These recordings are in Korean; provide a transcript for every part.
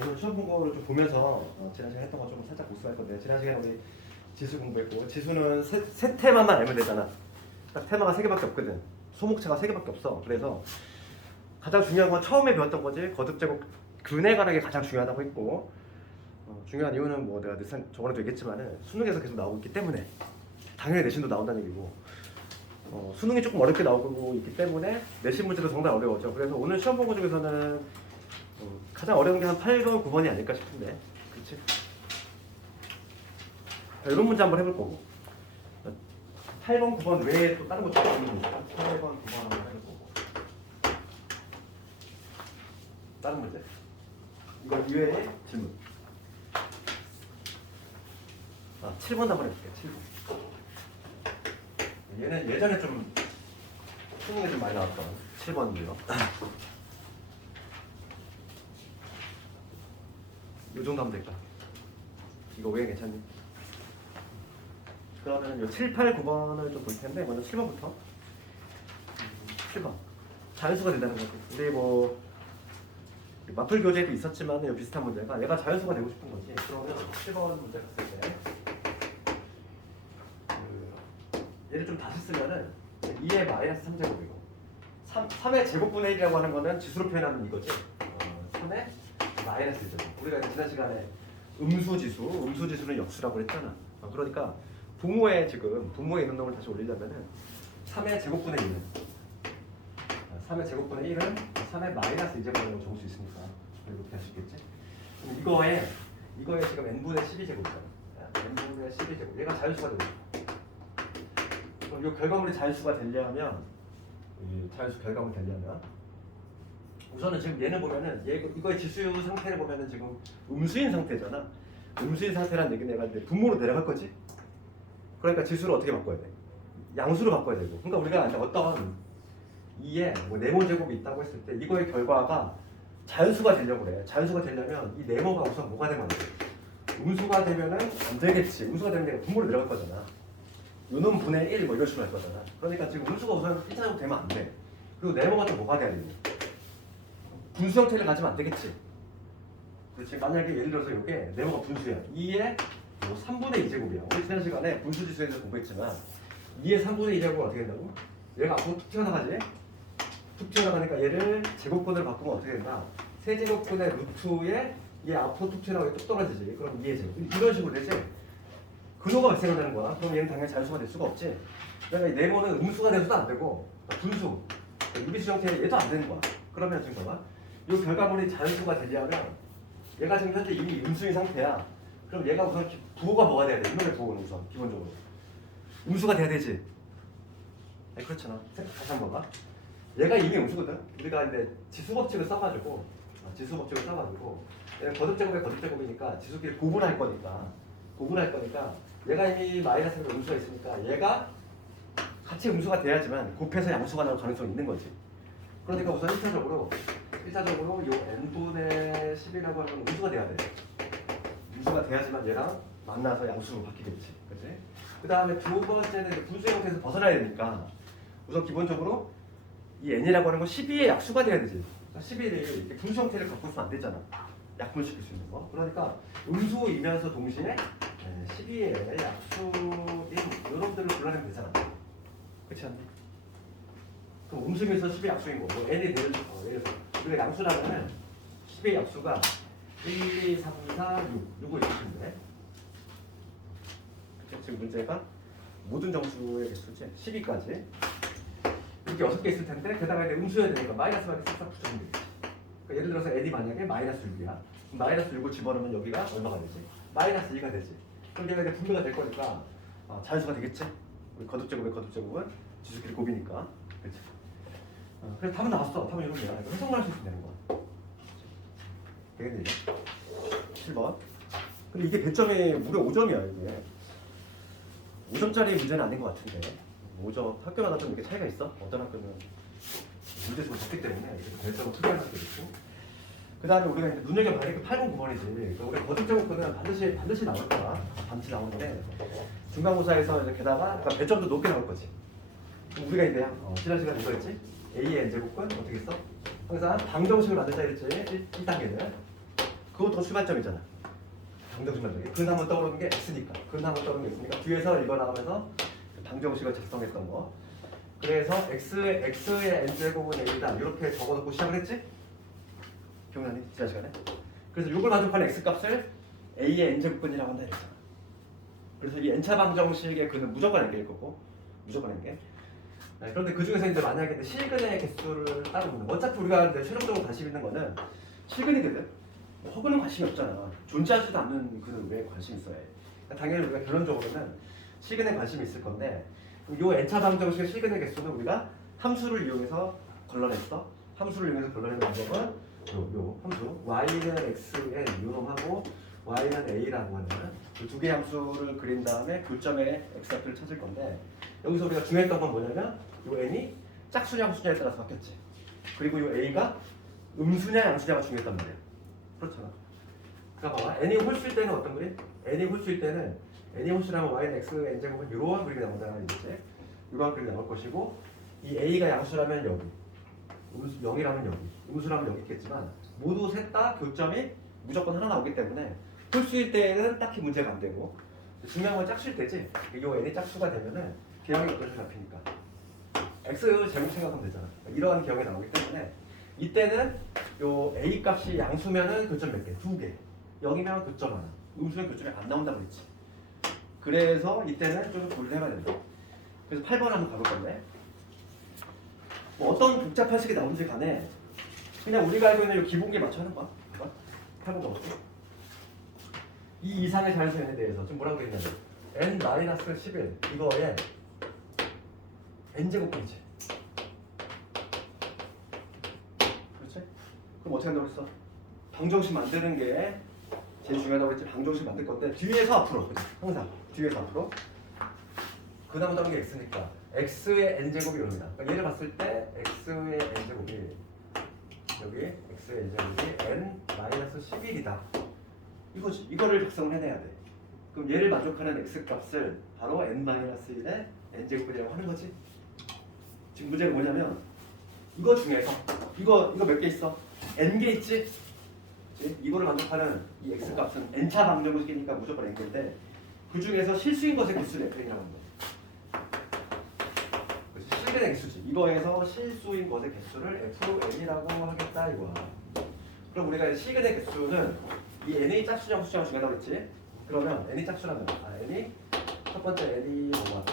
오늘 시험 본 거를 좀 보면서 지난 시간에 했던 거 좀 살짝 복습할 건데, 지난 시간에 우리 지수 공부했고, 지수는 세 테마만 알면 되잖아. 딱 테마가 세 개밖에 없거든. 소목차가 세 개밖에 없어. 그래서 가장 중요한 건 처음에 배웠던 거지. 거듭 제곱 근에 관한 게 가장 중요하다고 했고, 중요한 이유는 뭐 내가 저번에도 얘기했지만은 수능에서 계속 나오고 있기 때문에, 당연히 내신도 나온다는 얘기고, 수능이 조금 어렵게 나오고 있기 때문에 내신 문제도 상당히 어려워져. 그래서 오늘 시험 본 거 중에서는 가장 어려운 게 한 8번, 9번이 아닐까 싶은데, 그렇지? 이런 문제 한번 해볼 거고, 8번, 9번 외에 또 다른 거 좀 있으니까 8번, 9번 한번 해볼 거고, 다른 문제 이거 이외에 질문 7번 한번 해볼게요. 7번. 얘는 예전에 좀 수능에 좀 많이 나왔던 7번이요. 이 정도 하면 될까? 이거 왜 괜찮니? 그러면 요 7, 8, 9번을 좀 볼 텐데, 먼저 7번부터. 7번. 자연수가 된다는 거지. 우리 뭐 마플 교재도 있었지만 비슷한 문제가 얘가 자연수가 되고 싶은 거지. 그러면 7번 문제 갔을 때 얘를 좀 다시 쓰면은 2의 마이너스 3제곱이고 3의 제곱분의 1이라고 하는 거는 지수로 표현하면 이거지. 3의 마이너스 1제곱. 우리가 지난 시간에 음수지수는 역수라고 했잖아. 그러니까 부모의 있는 놈을 다시 올리려면은 3의 제곱분의 1은 3의 제곱분의 1은 3의 마이너스 2제곱이라고 적을 수 있으니까 이렇게 할 수 있겠지? 그럼 이거에 지금 n분의 12제곱이잖아. n분의 12제곱. 얘가 자연수가 되고 그럼 이 결과물이 자연수가 되려면 우선은 지금 얘는 보면은 이거의 지수 상태를 보면은 지금 음수인 상태잖아. 음수인 상태란 얘기는 얘가 이제 분모로 내려갈 거지. 그러니까 지수를 어떻게 바꿔야 돼? 양수로 바꿔야 되고. 그러니까 우리가 이제 어떤 2에 뭐 네모 제곱이 있다고 했을 때 이거의 결과가 자연수가 되려고 그래. 자연수가 되려면 이 네모가 우선 뭐가 되면 안 돼? 음수가 되면은 안 되겠지. 음수가 되면 내가 분모로 내려갈 거잖아. 요놈 분의 1 뭐 이런 식으로 할 거잖아. 그러니까 지금 음수가 우선 1차적으로 되면 안 돼. 그리고 네모가 또 뭐가 돼야 되니? 분수 형태를 가지면 안 되겠지. 그렇지. 만약에 예를 들어서 이게 네모가 분수야. 2의 뭐 3분의 2제곱이야. 우리 지난 시간에 분수지수에 대해서 공부했지만 2의 3분의 2제곱은 어떻게 된다고? 얘가 앞으로 툭 튀어나가지? 툭 튀어나가니까 얘를 제곱근으로 바꾸면 어떻게 된다? 세제곱근의 루트에 얘 앞으로 툭 튀어나가게 뚝 떨어지지. 그럼 2의 제곱. 이런 식으로 되지? 근호가 발생을 되는 거야. 그럼 얘는 당연히 자연수가 될 수가 없지. 그러니까 이 네모는 음수가 돼서도 안 되고 분수, 유비수 형태 얘도 안 되는 거야. 그러면 지금 봐봐. 이 결과물이 자연수가 되려면 얘가 지금 현재 이미 음수인 상태야. 그럼 얘가 우선 부호가 뭐가 돼야 돼? 이놈의 부호는 우선 기본적으로 음수가 돼야 되지. 아니, 그렇잖아. 다시 한번 봐. 얘가 이미 음수거든. 우리가 이제 지수 법칙을 써가지고 얘는 거듭제곱이니까 지수끼리 고분할 거니까 얘가 이미 마이너스로 음수가 있으니까 얘가 같이 음수가 돼야지만 곱해서 양수가 나올 가능성이 있는 거지. 그러니까 우선 1차적으로 요 n분의 10이라고 하는 건 음수가 돼야 돼. 음수가 돼야지만 얘랑 만나서 양수로 바뀌겠지. 그치? 그 다음에 두 번째는 분수 형태에서 벗어나야 되니까 우선 기본적으로 이 n이라고 하는 건 12의 약수가 돼야 되지. 그러니까 11이 이렇게 분수 형태를 갖고 있으면 안 되잖아. 약분시킬 수 있는 거. 그러니까 음수이면서 동시에 12의 약수인 요놈들을 골라내면 되잖아. 그렇지 않니? 그럼 음수면서 10의 약수인 거고 n이 되는 예를 들어서 우리가 양수라면은 10의 약수가 1, 2, 3, 4, 6 요거 있으시면 돼. 지금 문제가 모든 정수의 개수지 12까지 이렇게 6개 있을 텐데 게다가 이제 음수여야 되니까 마이너스만 싹싹 붙여주면 되겠지. 그러니까 예를 들어서 n이 만약에 마이너스 6이야. 마이너스 6을 집어넣으면 여기가 얼마가 되지? 마이너스 2가 되지. 그럼 얘가 이제 분모가 될 거니까 자연수가 되겠지? 우리 거듭제곱은 지수끼리 곱이니까. 그렇지? 그래서 답은 나왔어. 답은 이런 거야. 해석만 할 수 있으면 되는 거야. 되겠네. 7번. 근데 이게 배점이 무려 5점이야. 이게 5점짜리 문제는 아닌 것 같은데 5점 학교마다 좀 이렇게 차이가 있어. 어떤 학교는 문제수가 적기 때문에 배점은 특이한 학교도 있고. 그 다음에 우리가 이제 눈여겨봐야 게 8번 9번이지. 그러니까 우리가 거듭제곱은 반드시 나올 거야. 반드시 나오는데 중간고사에서 이제 게다가 그러니까 배점도 높게 나올 거지. 그럼 우리가 이제 지난 시간에 이거였지. A의 n제곱은 어떻게 했어? 항상 방정식을 만들자 이랬지. 1단계는 그것도 출발점이잖아. 방정식만 근 한번 떠오르는 게 x니까. 근 한번 떠오르는 게 x니까 뒤에서 이거 나가면서 방정식을 작성했던 거. 그래서 x의 n제곱은 a다 이렇게 적어놓고 시작을 했지? 기억나니? 지난 시간에? 그래서 이걸 만족하는 x값을 a의 n제곱근이라고 한다 이랬잖아. 그래서 이 n차 방정식의 근은 무조건 n개일 거고 무조건 n개. 그런데 그 중에서 이제 만약에 실근의 개수를 따로 보는 거. 어차피 우리가 이제 최종적으로 관심 있는 거는 실근이거든. 허근은 관심이 없잖아. 존재하지도 않는 근은 왜 관심 있어야 해? 그러니까 당연히 우리가 결론적으로는 실근에 관심이 있을 건데 요 n차 방정식의 실근의 개수는 우리가 함수를 이용해서 걸러냈어. 함수를 이용해서 걸러내는 방법은 요 함수 y는 x에 유놈하고 y는 a라고 하는 그 두 개의 함수를 그린 다음에 교점의 x좌표를 찾을 건데 여기서 우리가 중요했던 건 뭐냐면 요 n이 짝수냐 양수냐에 따라서 바뀌었지. 그리고 요 a가 음수냐 양수냐가 중요했단 말이야. 그렇잖아. 그러니까 봐봐. n이 홀수일 때는 어떤 그림? n이 홀수일 때는 n이 홀수라면 y는 x n제곱은 이러한 그림이 나온다는 얘기지. 이러한 그림이 나올 것이고 이 a가 양수라면 여기, 0이라면 여기, 음수라면 여기 있겠지만 모두 셋 다 교점이 무조건 하나 나오기 때문에 홀수일 때는 딱히 문제가 안 되고 중요한 건 짝수일 때지. 이 n이 짝수가 되면은 개형이 어떻게 잡히니까 x 제곱 생각하면 되잖아. 이러한 개형이 나오기 때문에 이때는 요 a 값이 양수면은 교점 몇 개? 2개. 0이면 교점 하나. 음수면 교점이 안 나온다고 그랬지. 그래서 이때는 좀 고려를 해봐야 된다. 그래서 8번 한번 가볼 건데 뭐 어떤 복잡한 식이 나오는지 간에 그냥 우리가 알고 있는 요 기본기에 맞춰 하는 거야. 8번 가볼게. 이 이상의 자연수에 대해서 지금 뭐라고 그랬냐면 n-11 이거에 n제곱분이지. 그렇지? 그럼 어떻게 한다고 했어? 방정식 만드는 게 제일 중요하다고 했지. 방정식 만들 건데 뒤에서 앞으로 그치? 항상 뒤에서 앞으로 그 다음 다른 게 x니까 x의 n제곱이 이럽니다. 그러니까 얘를 봤을 때 x의 n제곱이 여기 x의 n제곱이 n-11이다. 이거지. 이거를 작성을 해내야 돼. 그럼 얘를 만족하는 x값을 바로 n-1의 n제곱이라고 하는 거지. 지금 문제가 뭐냐면 이거 중에서 이거 몇 개 있어? n개 있지? 그치? 이거를 만족하는 이 x값은 n차 방정식이니까 무조건 n개인데 그 중에서 실수인 것의 개수를 fn이라고 하는 거야. 실근의 개수지. 이거에서 실수인 것의 개수를 fn이라고 하겠다 이거야. 그럼 우리가 실근의 개수는 이 n이 짝수냐 홀수냐가 중요하다고 했지. 그러면 n이 짝수라면 n이 첫 번째 n이 뭐가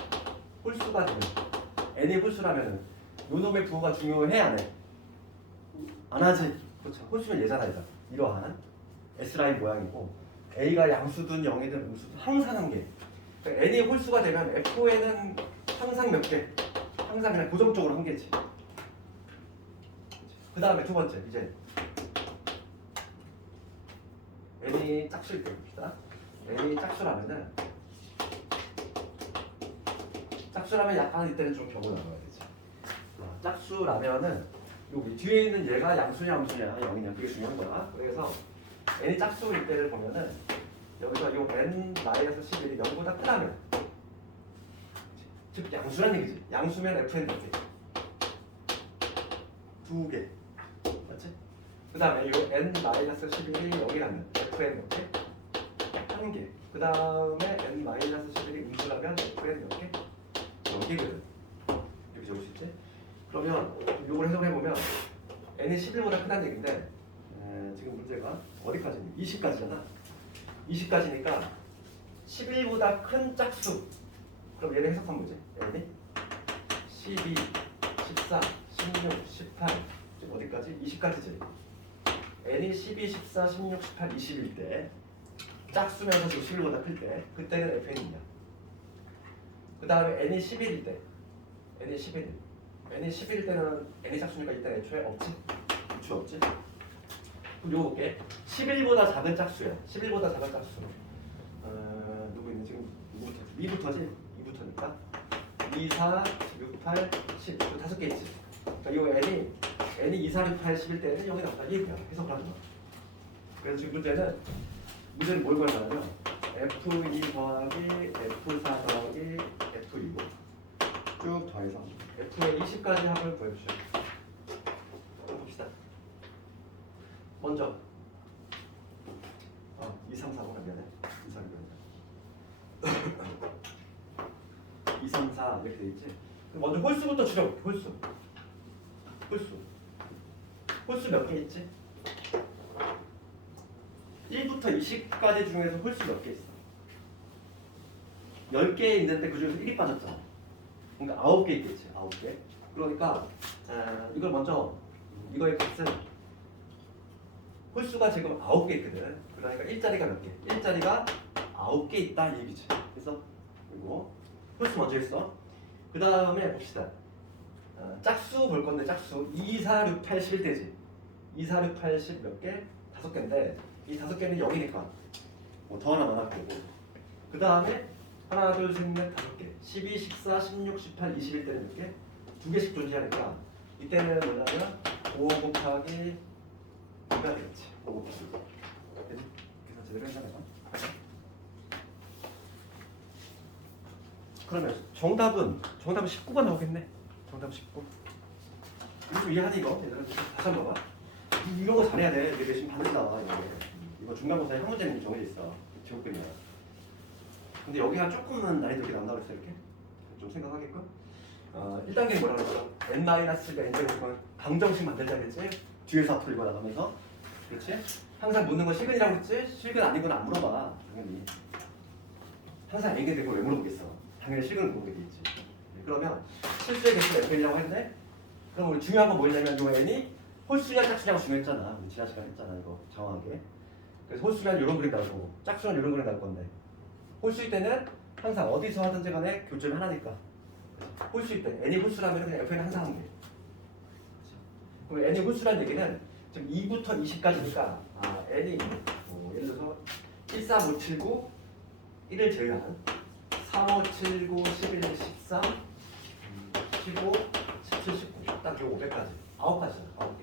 홀수가 되면 n이 홀수라면은 요놈의 부호가 중요해 안 해? 안 하지. 그렇죠. 홀수면 얘잖아 얘가. 이러한 S라인 모양이고 A가 양수든 0이든 음수든 항상 한 개. 그러니까 n이 홀수가 되면 fn은 항상 몇 개? 항상 그냥 고정적으로 한 개지. 그 다음에 두 번째 이제 n이 짝수일 때 봅시다. n이 짝수라면 약간 이때는 좀 경우 나눠야 되지. 짝수라면은 여기 뒤에 있는 얘가 양수냐 음수냐 0이냐 그게 중요한 거야. 그래서 n이 짝수일 때를 보면은 여기서 요 n-11이 0보다 크다면 즉 양수란 얘기지. 양수면 fn 몇 개? 2개. 맞지? 그 다음에 요 n-11이 0이라면 fn 몇 개? 1개. 그 다음에 n-11이 음수라면 fn 몇 개? 0개거든. 이렇게 적을 수 있지? 그러면 이걸 해석해보면 n이 11보다 크다는 얘기인데 지금 문제가 어디까지니? 20까지잖아. 20까지니까 11보다 큰 짝수. 그럼 얘를 해석하면 뭐지? n이 12, 14, 16, 18 지금 어디까지? 20까지지. n이 12, 14, 16, 18, 20일 때 짝수면서 지금 11보다 클 때 그때는 fn이냐. 그 다음에 n이 11일 때 n이 11일 때는 n이 짝수니까 이때 애초에 없지? 애초에 없지? 그럼 요거 볼게. 11보다 작은 짝수야. 11보다 작은 짝수. 누구 있니? 지금 누구부터지? 2부터지? 2부터니까 2, 4, 6, 8, 10. 그 5개 있지? 그러니까 요 n이 2, 4, 6, 8, 10일 때는 여기 나온다. 이 얘기야. 해석을 하는 거야. 그래서 지금 문제는 뭘 걸냐면 F2 더하기 F4 더하기 F2고 쭉 더해서 F의 20까지 합을 구해주시죠. 봅시다. 먼저 2, 3, 4번 미안해. 2, 3, 2, 3, 4 이렇게 돼 있지. 먼저 홀수부터 추려볼게. 홀수 몇 개 있지? 1부터 20까지 중에서 홀수 몇 개 있어? 10개 있는데 그 중에서 1이 빠졌잖아. 그러니까 9개 있겠지. 9개. 그러니까 이걸 먼저 이거의 값은 홀수가 지금 9개 있거든. 그러니까 1자리가 몇 개? 1자리가 9개 있다 이 얘기지. 그래서 그리고 홀수 먼저 했어. 그 다음에 봅시다. 짝수 볼 건데 짝수 2, 4, 6, 8, 11대지. 2, 4, 6, 8, 10 몇 개? 5개인데 이 5개는 0이니까 뭐 더 하나 많았고 그 다음에 하나, 둘, 셋, 넷, 5개 12, 14, 16, 18, 21대는 몇 개? 2개씩 존재하니까 이때는 뭐냐면 5 곱하기 2가 되겠지. 5 곱하기 2. 그래서 제대로 했나 내가? 그러면 정답은 19가 나오겠네. 정답 19. 이거 좀 이해하니 이거? 얘들아 다시 한번 봐봐. 이런 거 잘해야 돼. 내 내신 받는다. 이거 중간고사에 한 문제는 정해져 있어. 지옥근이야. 근데 여기가 조금은 난이도 이렇게 나온다고 했어. 이렇게 좀 생각하게끔. 1단계는 뭐라고 했어? n-가 n제곱은 방정식 만들자 그랬지? 뒤에서 앞으로 이거 나가면서 그렇지? 항상 묻는 건 실근이라고 했지? 실근 아닌 건 안 물어봐. 당연히. 항상 A게 되고 왜 물어보겠어? 당연히 실근을 물어보게 돼 있지. 그러면 실수의 개수를 fn이라고 했는데 그럼 우리 중요한 건 뭐냐면 요 n이 홀수냐 짝수냐가 중요했잖아. 우리 지난 시간에 했잖아 이거 정확하게. 그래서 홀수는 이런 그림 나올 거고 짝수는 이런 그림 나올 건데 홀수일 때는 항상 어디서 하든지 간에 교점이 하나니까. 홀수일 때 n이 홀수라면 그냥 fn이 항상 한 개. 그럼 n이 홀수라는 얘기는 지금 2부터 20까지니까 n이 예를 들어서 1, 4, 5, 7, 9 1을 제외한 3, 5, 7, 9, 11, 13 15, 17, 19 딱 요 500까지 9가지잖아. 9개.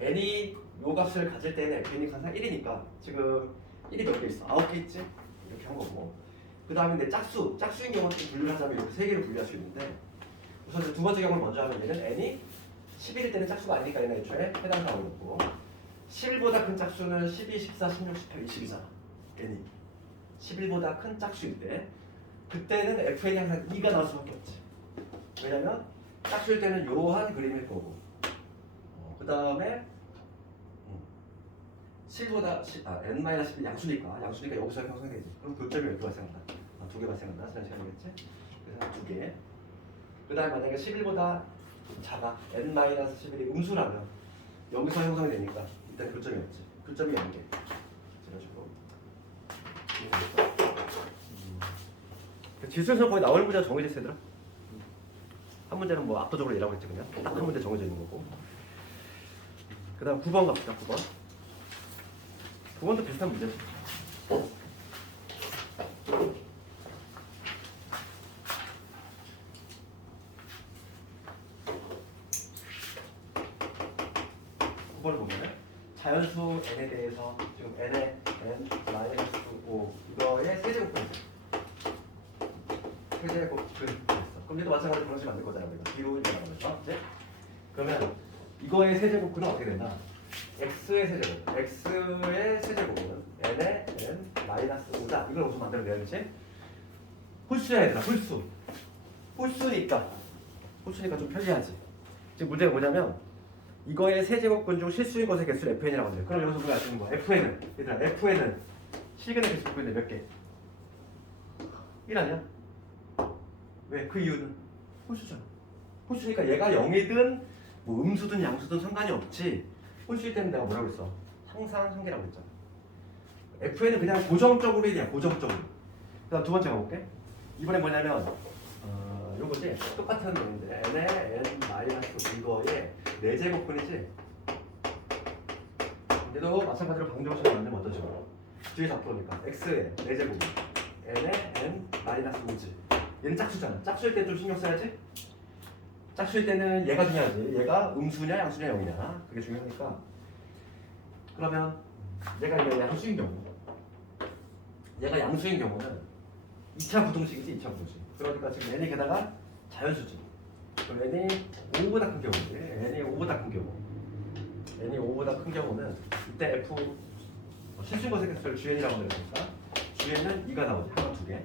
n이 요 값을 가질 때는 fn이 항상 1이니까 지금 1이 몇 개 있어? 9개 있지? 이렇게 한 거고 그 다음에 내 짝수인 경우는 좀 분류를 하자면 이렇게 3개를 분류할 수 있는데 우선 두 번째 경우를 먼저 하면 얘는 n이 11일 때는 짝수가 아니니까 얘는 애초에 해당 사항이 없고 11보다 큰 짝수는 12, 14, 16, 18, 20이잖아. n이 11보다 큰 짝수일 때 그때는 fn이 항상 2가 나올 수밖에 없지. 왜냐면 짝수일 때는 이러한 그림일 거고 그 다음에 7보다 n-1이 양수니까 여기서 형성되지. 그럼 교점이 몇 개 발생한다? 2개 발생한다. 지난 시간이겠지? 그래서 2개. 그 다음에 만약에 11보다 작아 n-11이 음수라면 여기서 형성이 되니까 일단 교점이 없지. 교점이 0개. 이런 식으로. 지수에서 거의 나올 문제가 정해져 있어 얘들아. 한 문제는 뭐 압도적으로 얘라고 했지 그냥. 한 문제 정해져 있는 거고. 그 다음 9번 갑시다. 9번도 비슷한 문제지. 그걸 보면은 자연수 n에 대해서 지금 n의 n-5 이거의 세제곱근이죠. 세제곱근 됐어. 그럼 얘도 마찬가지로 그런식 만들 거잖아 우리가 뒤로 이렇게 나가면서 이제 그러면 이거의 세제곱근은 어떻게 된다? x의 세제곱, x의 세제곱은 n의 n-5다. 이걸 무슨 만들어내야 되지? 홀수야 얘들아, 홀수니까 좀 편리하지. 지금 문제가 뭐냐면 이거의 세제곱근 중 실수인 것의 개수를 fn이라고 해요. 그럼 여기서 우리가 알 수 있는 거야. fn은 얘들아, fn은 실근의 개수 보이는데 몇 개? 1 아니야? 왜? 그 이유는 홀수잖아. 홀수니까 얘가 0이든 뭐 음수든 양수든 상관이 없지. 홀수일 때는 내가 뭐라고 했어? 항상 한 개라고 했잖아. fn은 그냥 고정적으로 1이야. 고정적으로. 그 다음 두 번째 가볼게. 이번에 뭐냐면 요거지. 똑같은 놈인데 n의 n-, 이거의 4제곱근이지. 얘도 마찬가지로 방정식을 만들면 어떠죠? 뒤에서 앞으로니까 x의 4제곱 n의 n-5지. 얘는 짝수잖아. 짝수일 때 좀 신경 써야지. 짝수일 때는 얘가 중요하지. 얘가 음수냐 양수냐 0이냐. 그게 중요하니까. 그러면 얘가 이제 양수인 경우, 얘가 양수인 경우는 2차 부등식이지. 2차 부등식. 그러니까 지금 n이 게다가 자연수지. 그럼 n이 5보다 큰 경우지. n이 5보다 큰 경우. n이 5보다 큰 경우는 이때 f 실수 거세의 개수를 GN이라고 그러니까 GN은 2가 나오지. 하나 2개.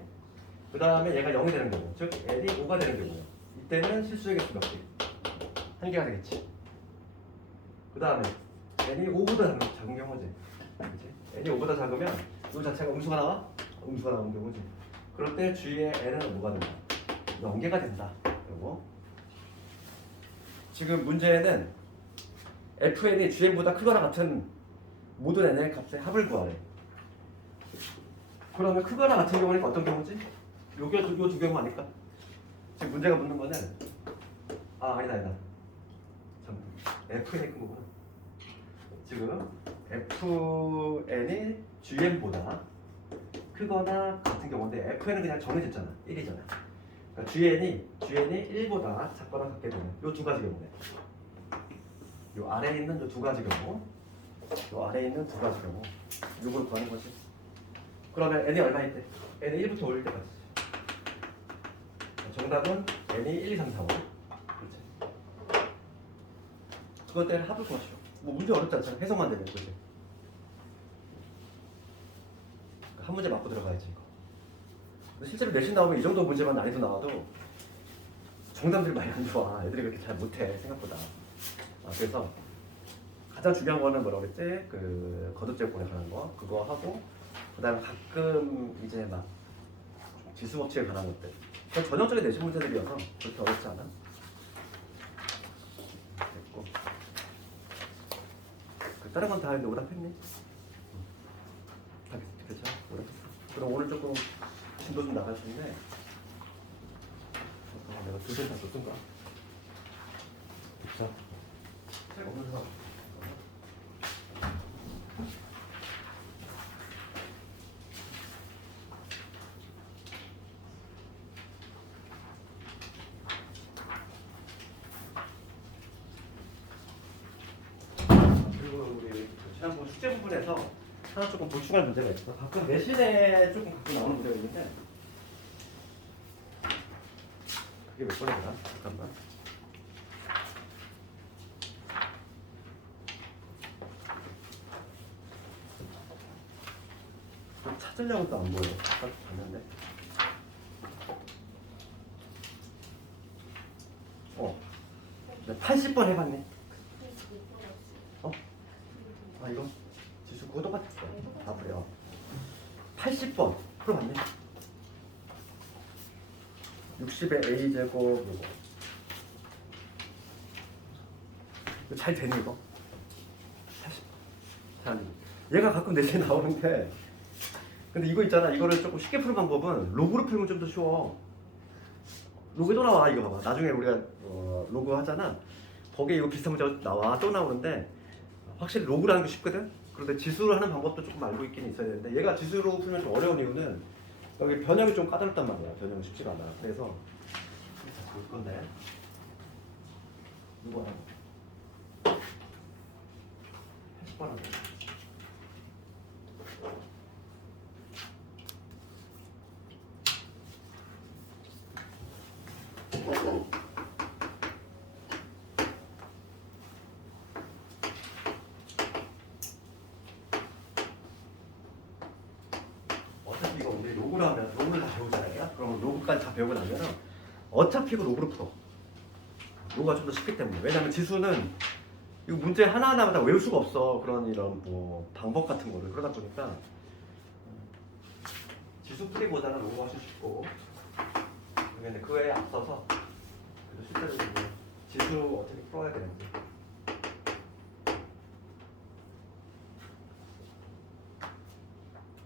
그 다음에 얘가 0이 되는 경우, 즉 N이 5가 되는 경우, 이때는 실수의 개수 몇 개? 1개가 되겠지. 그 다음에 N이 5보다 작은 경우지. 그치? N이 5보다 작으면 이 자체가 음수가 나와? 음수가 나오는 경우지. 그럴 때 G의 N은 뭐가 된다? 0개가 된다. 그리고 지금 문제는 FN이 GN보다 크거나 같은 모든 N의 값의 합을 구하래. 그러면 크거나 같은 경우는 어떤 경우지? 요 두 경우 아닐까? 지금 문제가 묻는 거는 아니다. FN이 큰 거구나. 지금 FN이 GN보다 크거나 같은 경우인데 FN은 그냥 정해졌잖아. 1이잖아. 그러니까 GN이 1보다 작거나 같게 되는 요 두 가지 경우네. 요 아래에 있는 요 두 가지 경우, 요 아래에 있는 두 가지 경우, 요걸 구하는 거지. 그러면 n이 얼마일 때? n이 1부터 5일 때까지. 정답은 n이 1, 2, 3, 4, 5. 그렇지. 그것 때문에 합을 구하시오. 뭐 문제 어렵지 않잖아. 해석만 되면 그지. 한 문제 맞고 들어가야지 이거. 근데 실제로 내신 나오면 이 정도 문제만 난이도 나와도 정답들이 많이 안 좋아. 애들이 그렇게 잘 못해 생각보다. 그래서 가장 중요한 거는 뭐라고 그랬지? 그 거듭제곱에 관한 거 그거 하고 그다음에 가끔 이제 막 지수법칙에 관한 것들. 그건 전형적인 내신 문제들이어서 그렇게 어렵지 않아. 됐고. 다른 건 다 오답했니? 그렇죠? 오답했어. 그럼 오늘 조금 진도 좀 나갈 텐데 내가 두개 다 썼던가? 그렇죠? 책 오면서 그리고 우리 지난번 숙제 부분에서 하나 조금 보충할 문제가 있어. 가끔 내신에 조금 가끔 나오는 문제가 있는데 그게 몇 번이더라? 잠깐만. 찾으려고 또 안 보여. 딱 봤는데. 80번 해봤네. 이거 지수 그거 똑같았어. 다 그래요. 80번 풀어봤네. 60의 a제곱 이거 잘 되니 이거? 80. 잘 얘가 가끔 내신에 나오는데 근데 이거 있잖아. 이거를 조금 쉽게 푸는 방법은 로그로 풀면 좀 더 쉬워. 로그에 또 나와. 이거 봐봐. 나중에 우리가 로그 하잖아. 거기에 이거 비슷한 문제가 나와. 또 나오는데 확실히 로그라는 게 쉽거든. 그런데 지수로 하는 방법도 조금 알고 있긴 있어야 되는데 얘가 지수로 풀면 좀 어려운 이유는 여기 변형이 좀 까다롭단 말이야. 변형이 쉽지가 않아. 그래서 자, 볼 건데 이거 하나 80번 하자. 어차피 이거 우리 로그를 하면 로그를 다 배우잖아요. 그럼 로그까지 다 배우고 나면 어차피 이거 로그로 풀어. 로그가 좀 더 쉽기 때문에. 왜냐면 지수는 이거 문제 하나하나마다 외울 수가 없어. 그런 이런 뭐 방법 같은 거를. 그러다 보니까 지수 풀이보다는 로그가 훨씬 쉽고 근데 그에 앞서서 그래도 실제로 이제 지수 어떻게 풀어야 되는지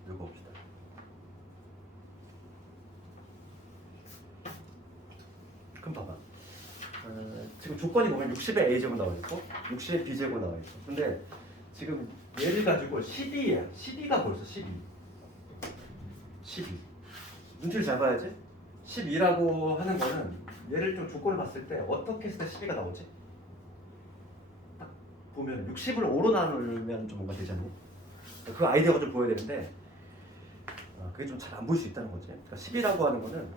읽어봅시다. 그럼 봐봐. 지금 조건이 보면 60의 a제곱 나와 있고 60의 b제곱 나와 있어. 근데 지금 얘를 가지고 12야. 12가 벌써 12. 눈치를 잘 봐야지. 12라고 하는 거는 얘를 좀 조건을 봤을 때 어떻게 했을 때 12가 나오지? 딱 보면 60을 5로 나누면 좀 뭔가 되지 않니? 그 아이디어가 좀 보여야 되는데 그게 좀 잘 안 보일 수 있다는 거지. 그러니까 10이라고 하는 거는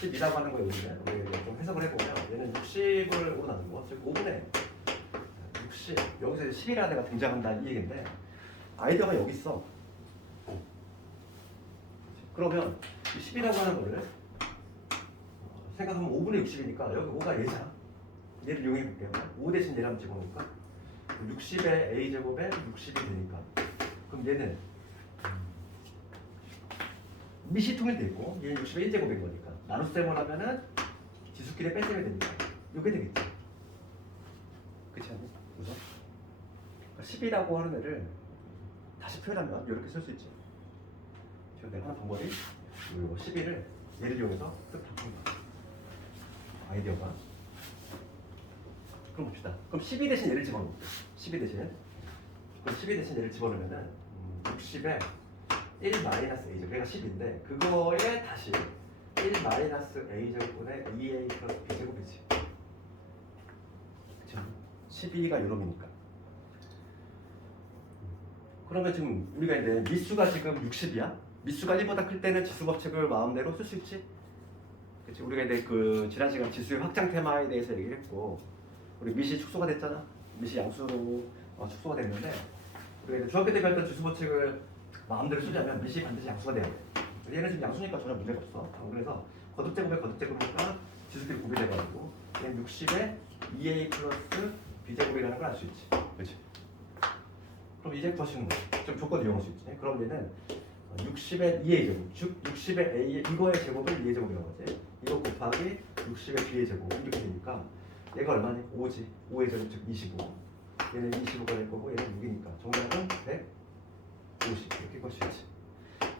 10이라고 하는 거에 우리가 좀 해석을 해보면 얘는 60을 5로 나눈 거, 즉 5분의 60 여기서 10이라는 애가 등장한다 이 얘기인데 아이디어가 여기 있어. 그러면 이 10이라고 하는 거를 생각하면 5분의 60이니까 여기 5가 얘잖아. 얘를 이용해 볼게요. 5 대신 얘를 한번 집어넣을까? 60의 a제곱에 60이 되니까 그럼 얘는 밑이 통일돼 있고 얘는 60의 1제곱인 거니까 나눗셈을 하면은 지수끼리 뺄셈이 되니까 이게 되겠지. 그렇지 않니? 우선 10이라고 하는 애를 다시 표현하면 이렇게 쓸 수 있지. 지금 내가 하는 방법이 이거 11을 얘를 이용해서 뜻 바꾼다. 아이디어가. 그럼 봅시다. 그럼 12 대신 얘를 집어넣을게요. 12 대신. 그럼 12 대신 얘를 집어넣으면은 60에 1 마이너스 a제곱. 그러니까 10인데 그거에 다시 1 마이너스 a제곱분의 2a 플러스 b제곱이지. 그쵸? 12가 요놈이니까. 그러면 지금 우리가 이제 미수가 지금 60이야. 미수가 1보다 클 때는 지수 법칙을 마음대로 쓸 수 있지. 그치? 우리가 이제 그 지난 시간 지수의 확장 테마에 대해서 얘기를 했고 우리 미시 축소가 됐잖아. 미시 양수로 축소가 됐는데 우리가 이제 중학교 때 배웠던 지수 법칙을 마음대로 쓰려면 미시 반드시 양수가 돼야 돼. 얘는 지금 양수니까 전혀 문제가 없어. 그래서 거듭제곱에 거듭제곱이니까 지수끼리 구비돼가지고 얘는 60에 2a 플러스 b제곱이라는 걸 알 수 있지. 그렇지? 그럼 이제 더 쉬운 거. 좀 조건 이용할 수 있지. 그럼 얘는 60의 2a 제곱, 즉 60의 a 이거의 제곱을 2a 제곱이라고 하지. 이거 곱하기 60의 b의 제곱 이렇게 되니까 얘가 얼마니? 5지. 5의 제곱 즉 25. 얘는 25가 될 거고 얘는 6이니까 정답은 150 이렇게 볼 수 있지.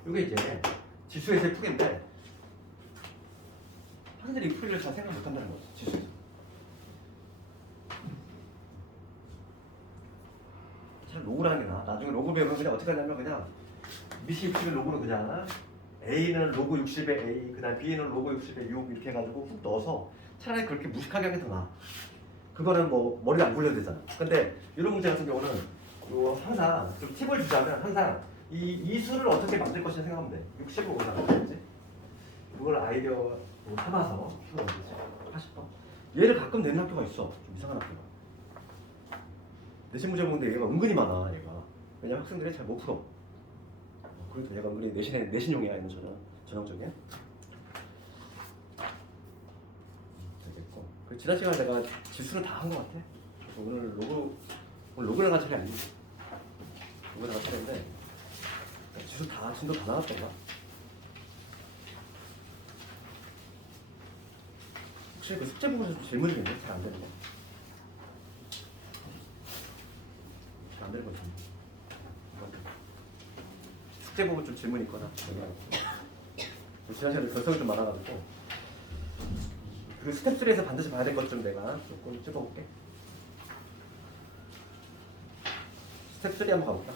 이게 이제 지수의 제 풀인데 학생들이 이 풀이를 잘 생각 못한다는 거지. 지수에서. 잘 로그라는 게 나아. 나중에 로그 배우면 그냥 어떻게 하냐면 그냥 미시 60의 로그로 그냥 A는 로그 60의 A, 그 다음 B는 로그 60의 6 이렇게 해가지고 훅 넣어서 차라리 그렇게 무식하게 하는 게 더 나아. 그거는 뭐 머리가 안 굴려도 되잖아. 근데 이런 문제 같은 경우는 요 항상 좀 팁을 주자면 항상 이 수를 어떻게 만들 것인가 생각하면 돼. 60을 오잖아. 그렇지? 그걸 아이디어 삼아서 풀어야 되지. 80번. 얘를 가끔 내는 학교가 있어. 좀 이상한 학교가. 내신 문제 보는데 얘가 은근히 많아. 얘가. 왜냐면 학생들이 잘 못 풀어. 그래도 얘가 은근히 내신용이야. 이런 전형적인. 되겠고. 그 지난 시간에 내가 지수는 다 한 것 같아. 오늘 로그를 같이 해 아니지. 로그를 같이 했는데 지수 다 진도 다 나갔던가. 혹시 그 숙제 부분에서 질문이 있는데 잘 안 되는 거? 잘 안 되는 거 있잖아. 숙제 부분 좀 질문 있거나 지난 시간에 결석이 좀 많아가지고 그 스텝 3에서 반드시 봐야 될 것 좀 내가 조금 찍어볼게. 스텝 3 한번 가볼까?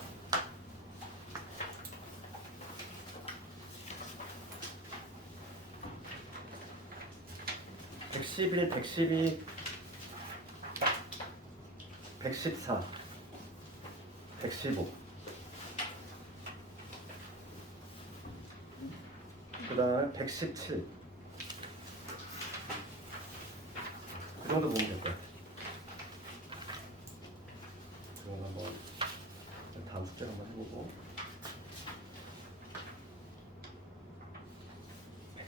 (111, 112, 114, 115) 그 다음 117 그 정도 보면 될 거야. 그럼 한번 다음 숙제를 한번 해보고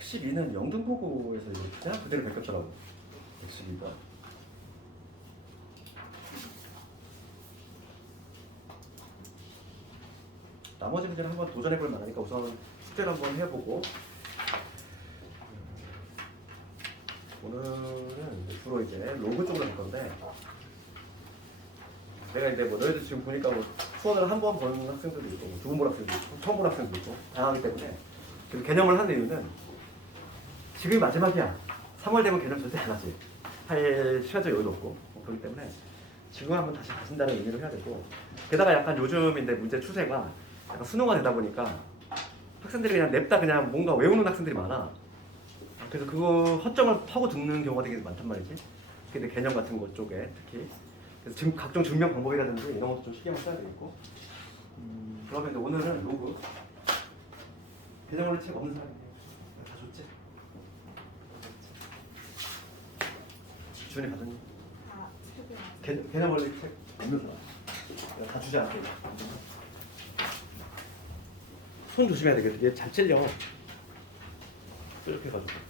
112는 영등포구에서 그냥 그대로 베꼈더라고. 112가 나머지 문제는 한번 도전해볼 만하니까 우선 숙제를 한번 해보고 오늘은 주로 이제 로그 쪽으로 할 건데 내가 이제 뭐 너희들 지금 보니까 뭐 수원을 한 번 보는 학생들도 있고 두 번 보는 학생도 있고 처음 보는 학생도 있고 다양하기 때문에 그 개념을 하는 이유는 지금이 마지막이야. 3월 되면 개념 절대 안 하지. 할 시간적 여유도 없고 뭐 그렇기 때문에 지금 한번 다시 가신다는 의미로 해야 되고 게다가 약간 요즘인데 문제 추세가 약간 수능화 되다 보니까 학생들이 그냥 냅다 그냥 뭔가 외우는 학생들이 많아. 그래서 그거 허점을 파고 듣는 경우가 되게 많단 말이지. 근데 개념 같은 것 쪽에 특히 그래서 지금 각종 증명 방법이라든지 이런 것도 좀 신경을 써야 되겠고 그러면 이제 오늘은 로그 개념으로 책 없는 사람이 다 줬지? 주연이 받았니? 개념 원래 책 없는 사람 내가 다 주지 않게 손 조심해야 되겠다. 얘 잘 찔려. 이렇게 해가지고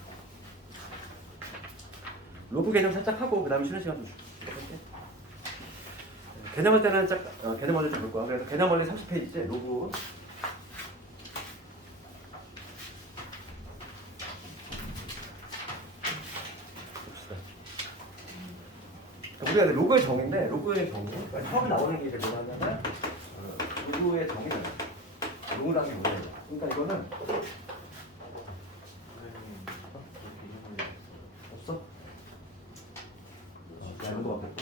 로그 개념 살짝 하고 그 다음에 쉬는 시간 좀 줄게. 개념할 때는 개념 먼저 잡을 거야. 그래서 개념 원리 30페이지지 로그. 우리가 로그의 정의인데 로그의 정의 그러니까 처음에 나오는 게 이제 뭐냐면 로그의 정의는 로그라는 게 뭐예요? 그러니까 이거는 없어? 야, 로그밖에 없고.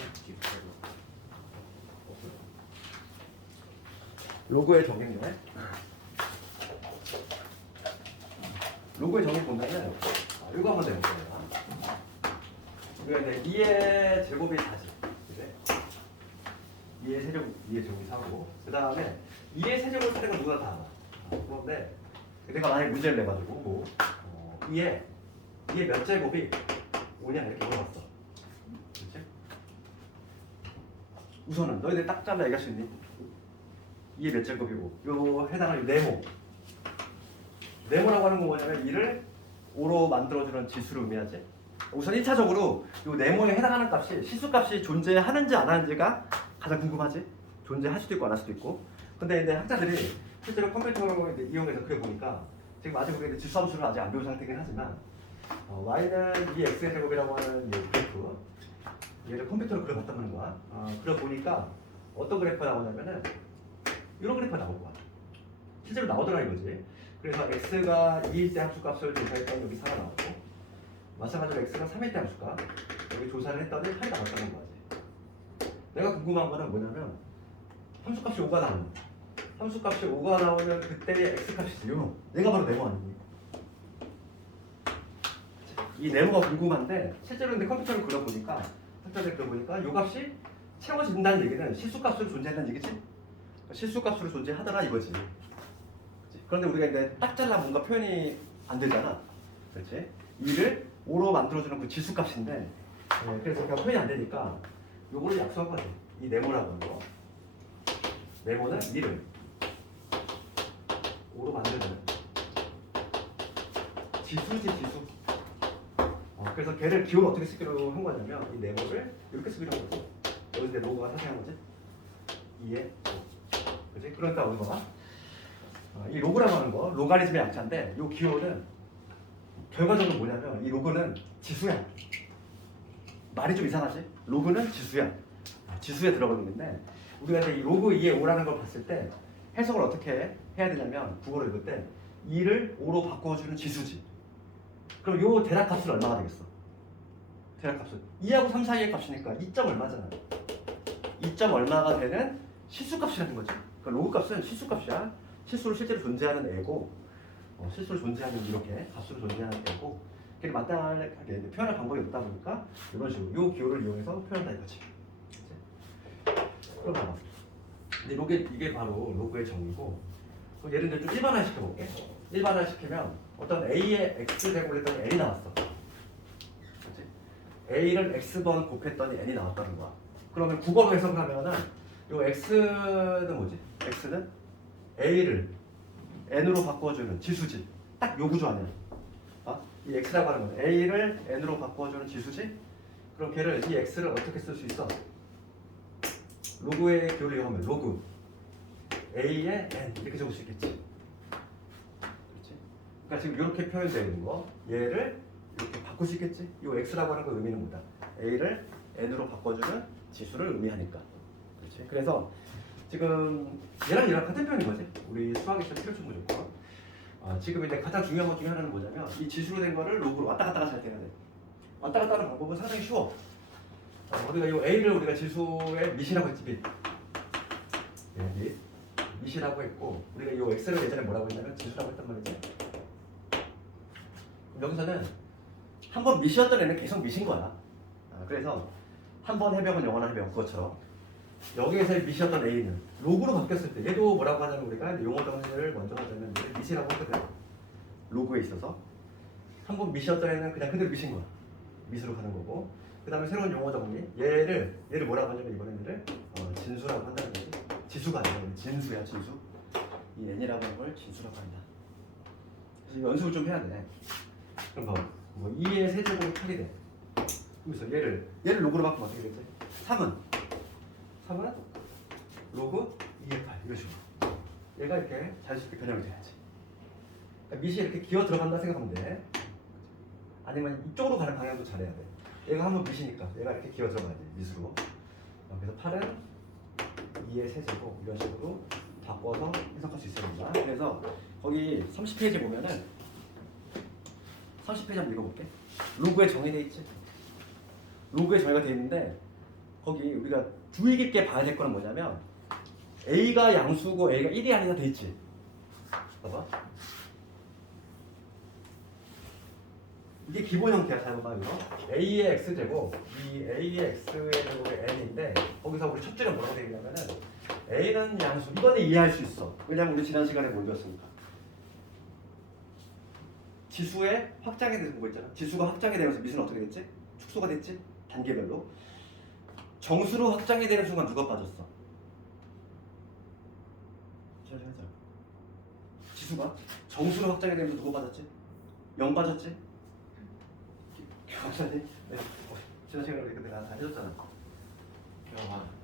로그의 정의인데 로그의 정의 보면은 이거 한번 내볼게요. 우리가 이제 2의 제곱이 4지. 그래? 2의 세제곱, 2의 제곱이 4고 그 다음에 2의 세제곱을 쓰는 건 누가 다 알아. 그런데 내가 만약에 문제를 내가지고 뭐 2의 몇 제곱이 5냐 이렇게 물어봤어. 그렇지? 우선은 너희들 딱 잘라 얘기할 수 있니? 2의 몇 제곱이고 요 해당할 네모라고 하는 건 뭐냐면 2를 5로 만들어주는 지수를 의미하지. 우선 1차적으로 이 네모에 해당하는 값이 실수값이 존재하는지 안 하는지가 가장 궁금하지. 존재할 수도 있고 안 할 수도 있고. 근데 이제 학자들이 실제로 컴퓨터를 이용해서 그려보니까 지금 아직 우리가 지수함수를 아직 안 배운 상태긴 하지만 y는 2x의 제곱이라고 하는 이 그래프 얘를 컴퓨터로 그려봤다는 거야. 그려보니까 어떤 그래프가 나오냐면은 이런 그래프가 나올 거야. 실제로 나오더라 이거지. 그래서 x가 2일 때 함수값을 조사했더니 여기 4가 나오고 마찬가지로 x가 3일 때 함수값 여기 조사를 했더니 8이 나왔다는 거지. 내가 궁금한 거는 뭐냐면 함수값이 5가 나오는 함수값이 5가 나오면 그때의 x값이지. 요 얘가 바로 네모 아니니? 이 네모가 궁금한데 실제로 근데 컴퓨터를 그려보니까 학자들 그려보니까 요 값이 채워진다는 얘기는 실수값으로 존재한다는 얘기지? 실수값으로 존재하더라 이거지. 그런데 우리가 이제 딱 잘라 뭔가 표현이 안 되잖아. 그렇지? 2를 5로 만들어주는 그 지수값인데 그래서 그냥 표현이 안 되니까 요거를 약수한 거지. 이 네모라고 하는 거. 네모는 2를 5로 만들어주는 지수지 지수. 그래서 걔를 기호를 어떻게 쓰기로 한 거냐면 이 네모를 이렇게 쓰기로 한 거지. 여기 이제 로그가 사생한 거지. 2의 5. 그렇지? 그러니까 우리 봐봐. 이 로그라고 하는 거, 로가리즘의 약자인데 이 기호는 결과적으로 뭐냐면 이 로그는 지수야. 말이 좀 이상하지? 로그는 지수야. 지수에 들어가는 건데 우리가 이제 이 로그 2의 5라는 걸 봤을 때 해석을 어떻게 해야 되냐면 국어를 읽을 때 2를 5로 바꿔주는 지수지. 그럼 요 대략값은 얼마가 되겠어? 대략값은 2하고 3 사이의 값이니까 2점 얼마잖아. 2점 얼마가 되는 실수값이라는 거지. 그러니까 로그값은 실수값이야. 실수로 실제로 존재하는 애고 실수로 존재하는 이렇게 값으로 존재하는 애고 그게 마땅하게 표현할 방법이 없다 보니까 이런 식으로 요 기호를 이용해서 표현한다 이거지. 그럼 봐봐. 근데 이게 바로 로그의 정의고 예를 들어 좀 일반화 시켜볼게. 일반화 시키면 어떤 a의 x제곱을 했더니 n이 나왔어. 그렇지? a를 x번 곱했더니 n이 나왔다는 거야. 그러면 국어로 해석을 하면은 요 x는 뭐지? x는 a를 n으로 바꿔주는 지수지. 딱 요 구조 아니야. 이 x라고 하는 건 a를 n으로 바꿔주는 지수지. 그럼 걔를 이 x를 어떻게 쓸 수 있어? 로그의 기호를 이용하면 로그 a의 n 이렇게 적을 수 있겠지. 그렇지? 그러니까 지금 이렇게 표현되어 있는 거 얘를 이렇게 바꿀 수 있겠지. 이 x라고 하는 거 의미는 뭐다? a를 n으로 바꿔주는 지수를 의미하니까. 그렇지? 그래서 지금 얘랑 같은 표현인 거지. 우리 수학에서 필요충 무조건. 지금 이제 가장 중요한 것 중에 하나는 뭐냐면 이 지수로 된 거를 로그로 왔다 갔다가 잘 돼야 돼. 왔다 갔다 하는 방법은 상당히 쉬워. 우리가 이 a를 우리가 지수의 밑이라고 했지. 밑. 밑이라고 했고 우리가 이 x를 예전에 뭐라고 했냐면 지수라고 했단 말이지. 여기서는 한 번 밑이었던 애는 계속 밑인 거야. 그래서 한 번 해병은 영원한 해병 그것처럼 여기에서의 밑이었던 a는 로그로 바뀌었을 때 얘도 뭐라고 하냐면 우리가 용어 정리를 먼저 하자면 밑이라고 하거든. 로그에 있어서 한 번 밑이었던 애는 그냥 그대로 밑인 거야. 밑으로 가는 거고 그 다음에 새로운 용어 정리 얘를 뭐라고 하냐면 이번엔 얘를 진수라고 한다는 거지. 지수가 아니라 진수야 진수. 이 n이라고 하는 걸 진수라고 한다. 그래서 연습을 좀 해야 돼. 그럼 뭐 2의 세제곱이 8이 돼. 그래서 얘를 로그로 바꾸면 어떻게 되지? 3은 로그 2의 8 이런 식으로. 얘가 이렇게 자연스럽게 변형이 돼야지. 그러니까 밑이 이렇게 기어 들어간다 생각하면 돼. 아니면 이쪽으로 가는 방향도 잘해야 돼. 얘가 한번 밑이니까 얘가 이렇게 기어 들어가야지 밑으로. 그래서 8은 2의 세제곱 이런 식으로 바꿔서 해석할 수 있습니다. 그래서 거기 30페이지 보면은 30페이지 한번 읽어볼게. 로그에 정의되어 있지? 로그에 정의가 되어 있는데 거기 우리가 주의 깊게 봐야 될 거는 뭐냐면 A가 양수고 A가 1이 아니라 돼 있지? 봐봐. 이게 기본 형태야. 잘 봐봐 이거. A의 X제곱 이 A의 X의 제곱이 N인데 거기서 우리 첫 줄에 뭐라고 되어 있냐면은 A는 양수. 이거는 이해할 수 있어. 왜냐면 우리 지난 시간에 뭘 배웠습니까? 지수의 확장에 대해서 보고 있잖아. 지수가 확장이 되면서 밑은 어떻게 됐지? 축소가 됐지? 단계별로. 정수로 확장이 되는 순간 누가 빠졌어? 지수가 정수로 확장이 되면서 누가 빠졌지? 0 빠졌지? 교사님, 지난 시간에 근데 나 안 해줬잖아.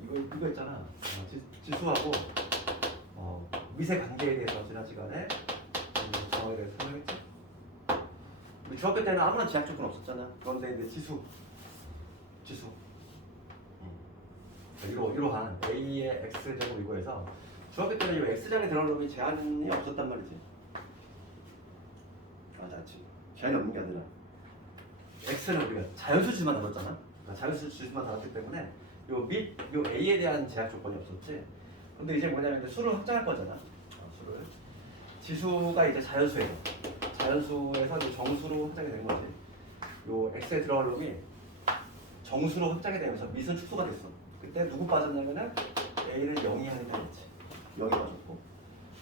이거 있잖아. 지수하고 미세 관계에 대해서 지난 시간에 정의에 대해서 설명했지. 우리 중학교 때는 아무런 제약 조건 없었잖아. 그런데 이제 지수 이러한 A의 X제곱 이거에서 중학교 때는 이 X장에 들어가는 놈이 제한이 없었단 말이지. 제한이 없는 게 아니라 X는 우리가 자연수 지수만 다뤘잖아. 그러니까 자연수 지수만 다뤘기 때문에 요 A에 대한 제약 조건이 없었지. 근데 이제 뭐냐면 이제 수를 확장할 거잖아. 수를. 지수가 이제 자연수에서 이제 정수로 확장이 되는 거지. 요 X에 들어갈 놈이 정수로 확장이 되면서 밑은 축소가 됐어. 그때 누구 빠졌냐면은 A는 0이 아니라 했지. 0이 빠졌고.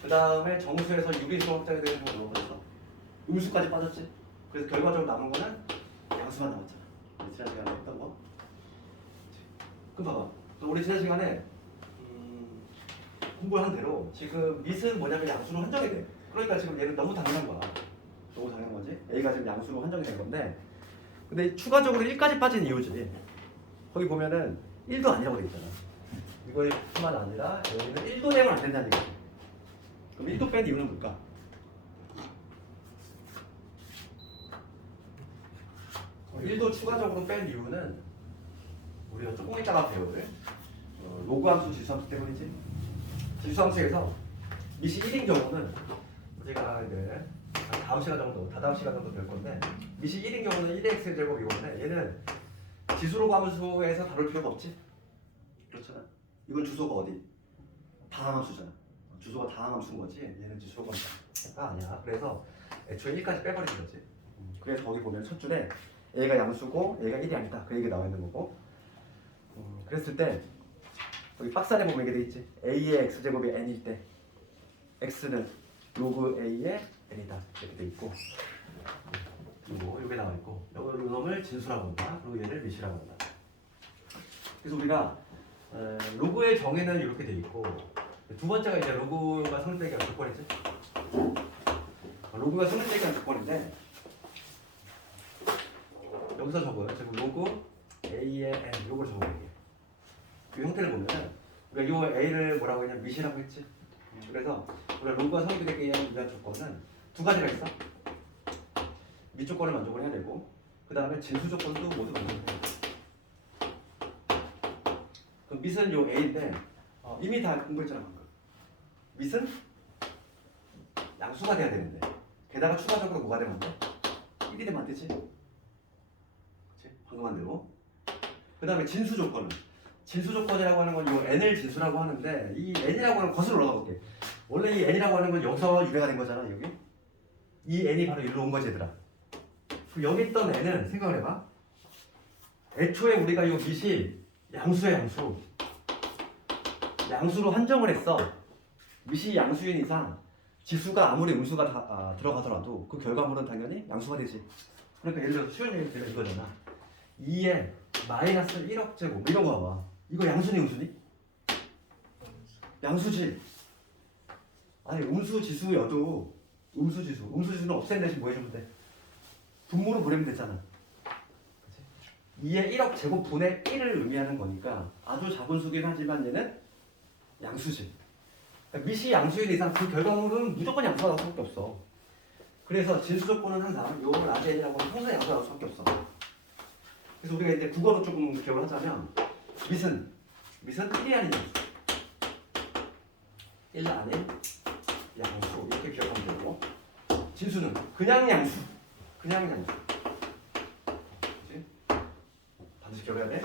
그 다음에 정수에서 유리수로 확장이 되는 거 넣어버렸어. 음수까지 빠졌지. 그래서 결과적으로 남은 거는 양수만 남았잖아. 우리 지난 시간에 했던 거. 그럼 봐봐. 우리 지난 시간에 공부를 한 대로 지금 밑은 뭐냐면 양수로 한정이 돼. 그러니까 지금 얘는 너무 당연한 거야. 너무 당연한 거지. A가 지금 양수로 한정이 된 건데 근데 추가적으로 1까지 빠진 이유지. 거기 보면은 1도 아니라고 돼 있잖아. 이거뿐만 아니라 여기는 1도 되면 안 된다는 얘기지. 그럼 1도 뺀 이유는 뭘까? 1도 추가적으로 뺀 이유는 우리가 조금 이따가 배울 로그 함수, 지수 함수 때문이지. 지수 함수에서 밑이 1인 경우는 우리가 이제 다음 시간 정도 될 건데 밑이 1인 경우는 1의 x제곱 이거인데 얘는 지수로그 함수에서 다룰 필요가 없지. 그렇잖아. 이건 주소가 어디? 다항함수잖아. 주소가 다항함수인 거지. 얘는 지수로그 함수가 아니야. 그래서 애초에 1까지 빼버리는 거지. 그래서 거기 보면 첫 줄에 A가 양수고 A가 1이 아니다. 그 얘기 나와 있는 거고. 그랬을 때 여기 박스 안에 보면 이게 돼 있지. A의 x제곱이 n일 때 x는 로그 A의 n이다. 이렇게 돼 있고 그리고 이게 나와 있고 이 놈을 진수라고 한다. 그리고 얘를 밑이라고 한다. 그래서 우리가 로그의 정의는 이렇게 돼 있고 두 번째가 이제 로그가 성립되기 위한 조건이지. 로그가 성립되기 위한 조건인데 여기서 적어요. 지금 로그 A의 n 요걸 적어볼게요. 이 형태를 보면은 우리가 요 A를 뭐라고 했냐면 밑이라고 했지. 그래서 우리가 로그가 성립이 되기 위한 조건은 두 가지가 있어. 밑 조건을 만족을 해야 되고 그 다음에 진수 조건도 모두 만족을 해야 돼. 그럼 밑은 요 A인데 이미 다 공부했잖아 방금. 밑은 양수가 돼야 되는데 게다가 추가적으로 뭐가 되면 안 돼? 1이 되면 안 되지. 그치? 방금 한 대로. 그 다음에 진수 조건은 진수 조건이라고 하는 건 요 n을 진수라고 하는데 이 n이라고 하는 것을 올라가 볼게. 원래 이 n이라고 하는 건 여기서 유래가 된 거잖아. 여기 이 n이 바로 일로 온 거지 얘들아. 그 여기 있던 n은 생각을 해봐. 애초에 우리가 요 밑이 양수야 양수로 한정을 했어. 밑이 양수인 이상 지수가 아무리 음수가 들어가더라도 그 결과물은 당연히 양수가 되지. 그러니까 예를 들어서 쉬운 예를 들면 이거잖아. 2에 마이너스 1억 제곱 이런 거 봐봐. 이거 양수니 음수니? 양수지. 아니 음수 지수여도 음수지수는 없앤 대신 뭐 해주면 돼? 분모로 보내면 되잖아. 그치? 2의 1억 제곱분의 1을 의미하는 거니까 아주 작은 수긴 하지만 얘는 양수지. 그러니까 미시 양수인 이상 그 결과물은 무조건 양수가 나올 수밖에 없어. 그래서 진수 조건은 항상 요 라젠이라고 하면 항상 양수가 나올 수밖에 없어. 그래서 우리가 이제 국어로 조금 기억을 하자면 밑은 1이 아닌 양수, 1 아닌 양수 이렇게 기억하면 되고, 진수는 그냥 양수, 그치? 반드시 기억해야 돼.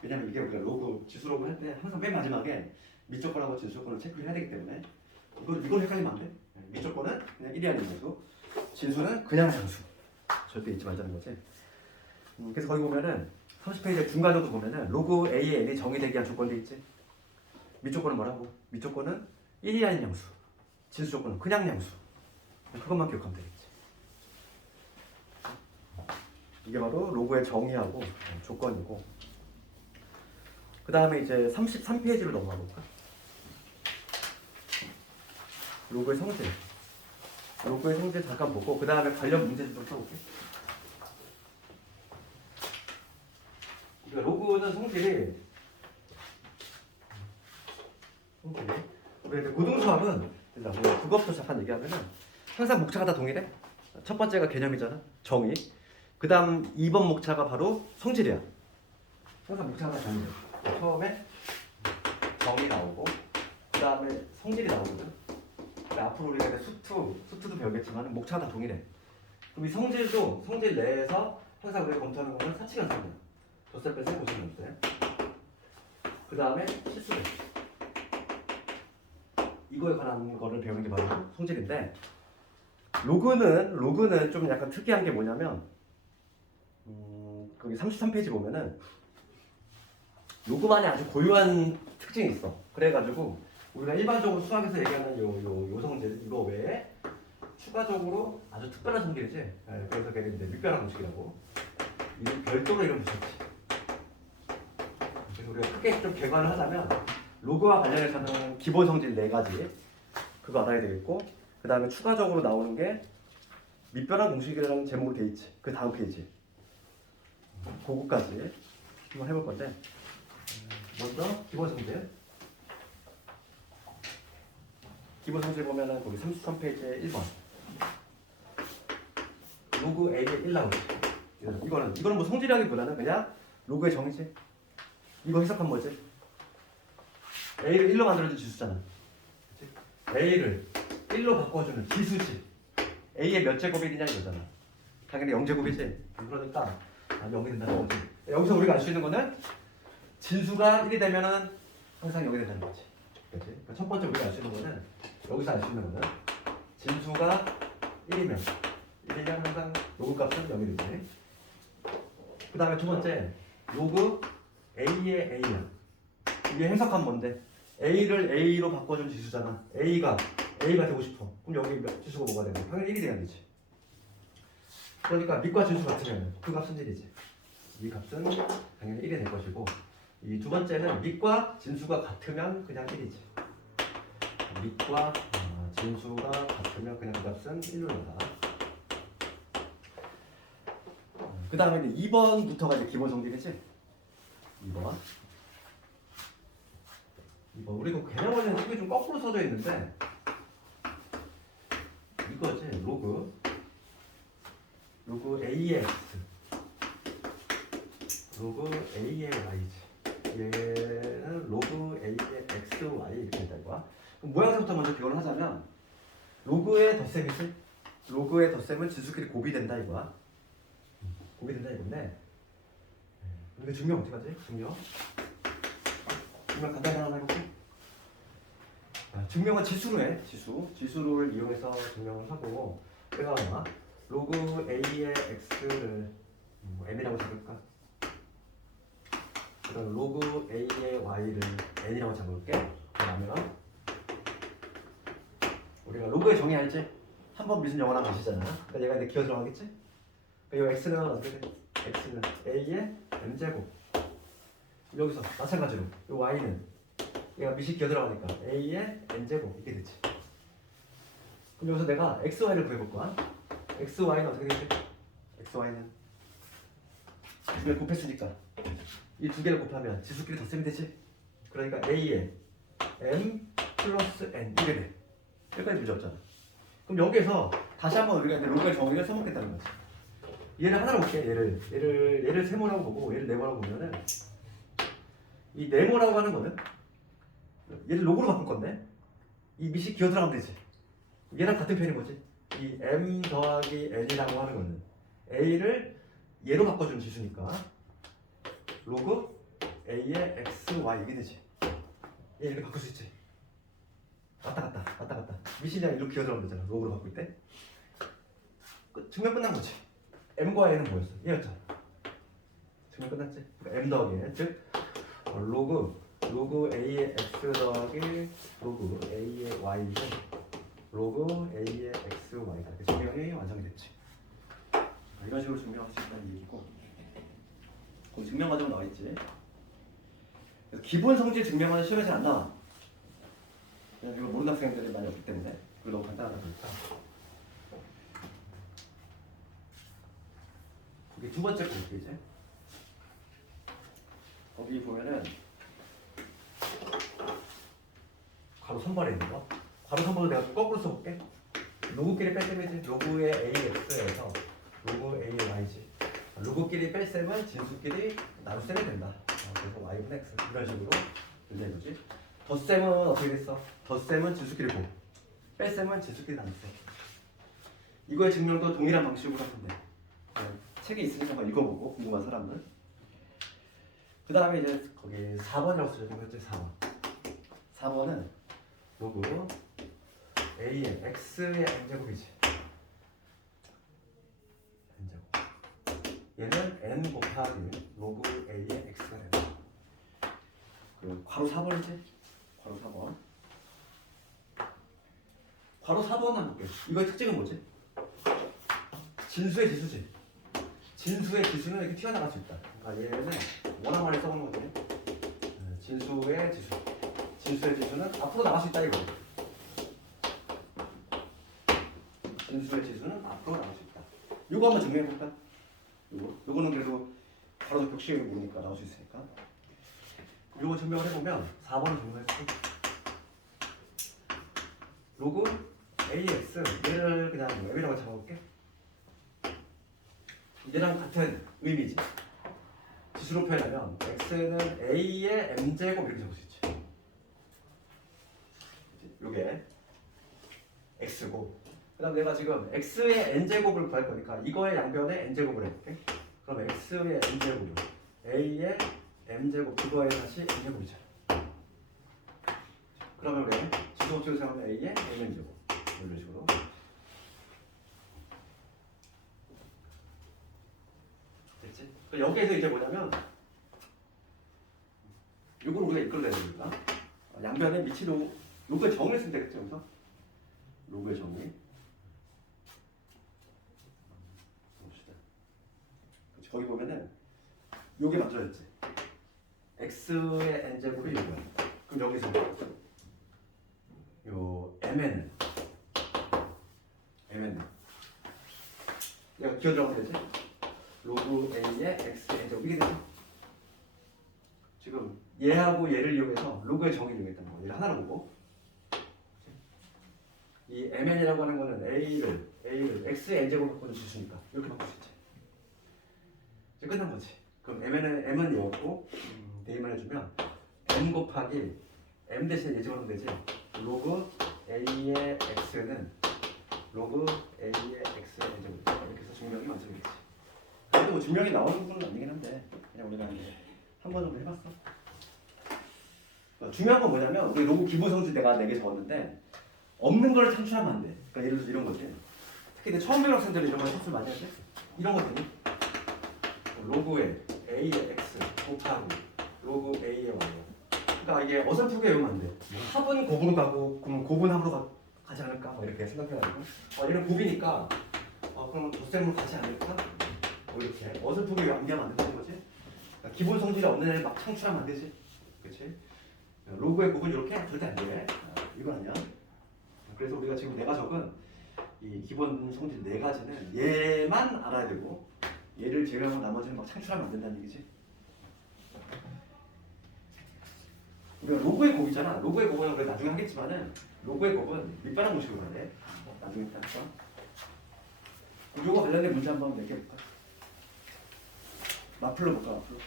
왜냐면 이게 우리가 로그 지수로그 할 때 항상 맨 마지막에 밑조건하고 진수조건을 체크를 해야 되기 때문에 이걸 헷갈리면 안 돼. 밑조건은 그냥 1이 아닌 양수, 진수는 그냥 양수. 절대 잊지 말자는 거지. 그래서 거기 보면은 30페이지 중간 정도 보면은 로그 A의 n이 정의되기 위한 조건도 있지. 밑조건은 뭐라고? 밑조건은 1이 아닌 양수, 진수 조건은 그냥 양수. 그것만 기억하면 되겠지. 이게 바로 로그의 정의하고 조건이고, 그 다음에 이제 33페이지로 넘어가 볼까? 로그의 성질 잠깐 보고 그 다음에 관련 문제들 좀 써볼게. 그러니까 로그는 성질이 우리 이제 고등수학은 그것부터 잠깐 얘기하면은 항상 목차가 다 동일해. 첫 번째가 개념이잖아, 정의. 그 다음 2번 목차가 바로 성질이야. 항상 목차가 다 동일해. 처음에 정의 나오고 그 다음에 성질이 나오거든. 앞으로 우리가 이제 수투도 배우겠지만 목차가 다 동일해. 그럼 이 성질도 성질 내에서 항상 우리가 검토하는 거는 사칙연산이야. 덧셈 뺄셈 고셈연셈. 그 다음에 실수배. 이거에 관한 거를 배우는 게 바로 성질인데, 로그는 좀 약간 특이한 게 뭐냐면 거기 33페이지 보면은 로그만의 아주 고유한 특징이 있어. 그래가지고 우리가 일반적으로 수학에서 얘기하는 요 성질 이거 외에 추가적으로 아주 특별한 성질이지. 그래서 걔는 이제 윗변화 공식이라고 별도로 이름 붙였지. 그래서 우리가 크게 좀 개관을 하자면 로그와 관련해서는 기본 성질 4가지 그거 알아야 되겠고, 그 다음에 추가적으로 나오는 게 밑변화 공식이라는 제목으로 돼 있지. 그 다음 페이지 그거까지 한번 해볼 건데, 먼저 기본 성질 보면은 거기 33페이지에 1번 로그 A의 1 나오지. 이거는 뭐 성질이라기보다는 그냥 로그의 정의지. 이거 해석하면 뭐지? A를 1로 만들어준 지수잖아. 그치? A를 1로 바꿔주는 지수지. A의 몇 제곱이냐 이거잖아. 당연히 0제곱이지. 그러니까 0이 된다는 거지. 여기서 우리가 알 수 있는 거는 진수가 1이 되면은 항상 0이 된다는 거지. 그치? 그러니까 첫 번째 우리가 알 수 있는 거는, 여기서 알 수 있는 거는 진수가 1이면 항상 로그 값은 0이 되지. 그 다음에 두 번째 로그 A의 A야. 이게 해석하면 뭔데? A를 A로 바꿔준 지수잖아. A가 되고 싶어. 그럼 여기 지수가 뭐가 되는 거야? 당연히 1이 돼야 되지. 그러니까 밑과 진수 같으면 그 값은 1이지. 이 값은 당연히 1이 될 것이고, 이 두 번째는 밑과 진수가 같으면 그냥 1이지. 밑과 진수가 같으면 그냥 그 값은 1로 나가. 그 다음에 이제 2번부터가 이제 기본 성질이지. 2번 우리 그 개념원에는 책이 좀 거꾸로 써져 있는데 이거지. 로그 A의 X, 로그 A의 Y지. 얘는 로그 A의 XY 이렇게 된다 이거야. 그럼 모양새부터 먼저 기억을 하자면 로그의 덧셈이지. 로그의 덧셈은 진수끼리 곱이된다 이거야. 곱이된다 이건데, 근데 증명 어떻게 하지? 증명 간단히 하나 해볼게. 증명은 지수로 해. 지수를 이용해서 증명을 하고, 내가 로그 A의 X를 M이라고 잡을까? 그럼 로그 A의 Y를 N이라고 잡을게. 그러면 우리가 로그의 정의 알지? 한번 밑은 영원한 것이잖아. 그러니까 얘가 이제 기어 들어가겠지? 그러니까 이 X는 어떻게 돼? X는 A의 M제곱. 여기서 마찬가지로 이 Y는 얘가 밑이 기어 들어가니까 A의 N제곱 이렇게 되지. 그럼 여기서 내가 XY를 구해볼 거야. XY는 어떻게 되지? x, y는 두 개를 곱했으니까 이 두 개를 곱하면 지수끼리 덧셈이 되지. 그러니까 a에 m 플러스 n 이게 돼. 여기까지 문제 없잖아. 그럼 여기에서 다시 한번 우리가 이제 로그의 정의를 써먹겠다는 거지. 얘를 하나로 볼게. 얘를 세모라고 보고 얘를 네모라고 보면은 이 네모라고 하는 거는 얘를 로그로 바꿀 건데 이 밑이 기어 들어가면 되지. 얘랑 같은 편인 거지. 이 m 더하기 n이라고 하는 거는 a를 얘로 바꿔주는 지수니까 로그 a의 x, y 이게 되지. 얘 이렇게 바꿀 수 있지. 왔다 갔다. 밑이랑 이렇게 기어 들어가면 되잖아. 로그로 바꿀 때. 증명 끝난 거지. m과 n은 뭐였어? 얘였잖아. 증명 끝났지. 그러니까 m 더하기 n 즉 로그 a의 x 더하기 로그 a의 y는 로그 a의 x, y가 이렇게 증명이 완성이 됐지. 이런 식으로 증명할 수 있다는 얘기고, 거기 증명 과정 나와 있지. 그래서 기본 성질 증명은 시험에 잘 안 나와. 왜냐면 이거 모르는 학생들이 많이 없기 때문에. 그리고 너무 간단하다 보니까. 거기 두 번째 거 볼게 이제. 거기 보면은 괄호 선발에 있는 거. 괄호 선발을 내가 좀 거꾸로 써볼게. 로그끼리 뺄셈이지. 로그의 ax에서 로그 a의 y지. 로그끼리 뺄셈은 진수끼리 나눗셈이 된다. 그래서 y분의 x 이런 식으로 된다는 거지. 덧셈은 어떻게 됐어? 덧셈은 진수끼리 곱, 뺄셈은 진수끼리 나눗셈. 이거의 증명도 동일한 방식으로 하면 돼. 책에 있으니까 한번 읽어보고 궁금한 사람은. 그 다음에 이제 거기 4번이라고 쓰죠. 그랬지 4번. 4번은 로그 a의 x의 n제곱이지. n제곱. 얘는 n 곱하기 로그 a의 x가 된다. 그 괄호 4번이지. 괄호 4번. 괄호 4번 한번 볼게요. 이거의 특징은 뭐지? 진수의 지수지. 진수의 지수는 이렇게 튀어나갈 수 있다. 그러니까 얘는 원화 말에 써보는 거거든요. 진수의 지수. 진수의 지수는 앞으로 나갈 수 있다 이거. 진수의 지수는 앞으로 나갈 수 있다. 이거 한번 증명해 볼까? 요거는 그래도 바로 격식을 모르니까 나올 수 있으니까. 이거 증명을 해보면 4번을 증명했어. 로그 ax 얘를 그냥 m이라고 잡아볼게. 얘랑 같은 의미지. 지수로 표현하면 x는 a의 m제곱 이렇게 적을 수 있지. 요게 x고, 그 다음 내가 지금 x의 n제곱을 구할 거니까 이거의 양변에 n제곱을 해볼게. 그럼 x의 n제곱은 a의 m제곱 그거에 다시 n제곱이죠. 그러면 우리 지수 법칙을 사용하면 a의 mn제곱 이런 식으로. 됐지? 여기에서 이제 뭐냐면 요걸 우리가 이끌어내야 되니까 양변에 밑이 로그의 정의를 쓰면 되겠죠. 여기서 로그의 정의 봅시다. 거기 보면은 요게 만들어졌지. x의 n제곱이 요거야. 그럼 여기서 요 mn은 얘가 기어 들어가면 되지. 로그 a의 x n제곱 이게 되죠. 지금 얘하고 얘를 이용해서 로그의 정의를 이용했던 거. 얘를 하나로 보고 이 mn이라고 하는 거는 a를 x의 n제곱 바꾸는 지수니까 이렇게 바꿀 수 있지. 이제 끝난 거지. 그럼 m은 이었고 대입만 해주면 m 곱하기 m 대신에 예제하면 되지. 로그 a의 x는 로그 a의 x의 n제곱 이렇게 해서 증명이 완성되겠지. 근데 뭐 증명이 나오는 부분은 아니긴 한데 그냥 우리가 이제 한 번 정도 해봤어. 중요한 건 뭐냐면 우리 로그 기본 성질 내가 4개 적었는데 없는 걸 창출하면 안 돼. 그러니까 예를 들어서 이런 거지. 특히 이제 처음 배운 학생들이 이런 거 창출 많이 하는데 이런 거 되니? 로그의 a의 x 곱하기 로그 a의 y. 그러니까 이게 어설프게 외우면 안 돼. 합은 곱으로 가고 그러면 곱은 합으로 가지 않을까? 뭐 이렇게 생각해가지고 얘는 곱이니까 그러면 덧셈으로 가지 않을까? 뭐 이렇게 어설프게 암기하면 안 된다는 거지. 그러니까 기본 성질이 없는 애를 막 창출하면 안 되지. 그렇지? 로그의 곱은 이렇게 절대 안 돼. 이건 아니야. 그래서 우리가 지금 내가 적은 이 기본 성질 4가지는 얘만 알아야 되고 얘를 제외하고 나머지는 막 창출하면 안 된다는 얘기지. 우리가 로그의 곱이잖아. 로그의 곱은 우리가 나중에 하겠지만은 로그의 곱은 밑바닥 공식으로 가네. 나중에 일단 할까? 요거 관련된 문제 한번 몇 개 볼까? 마플로 볼까? 마플로.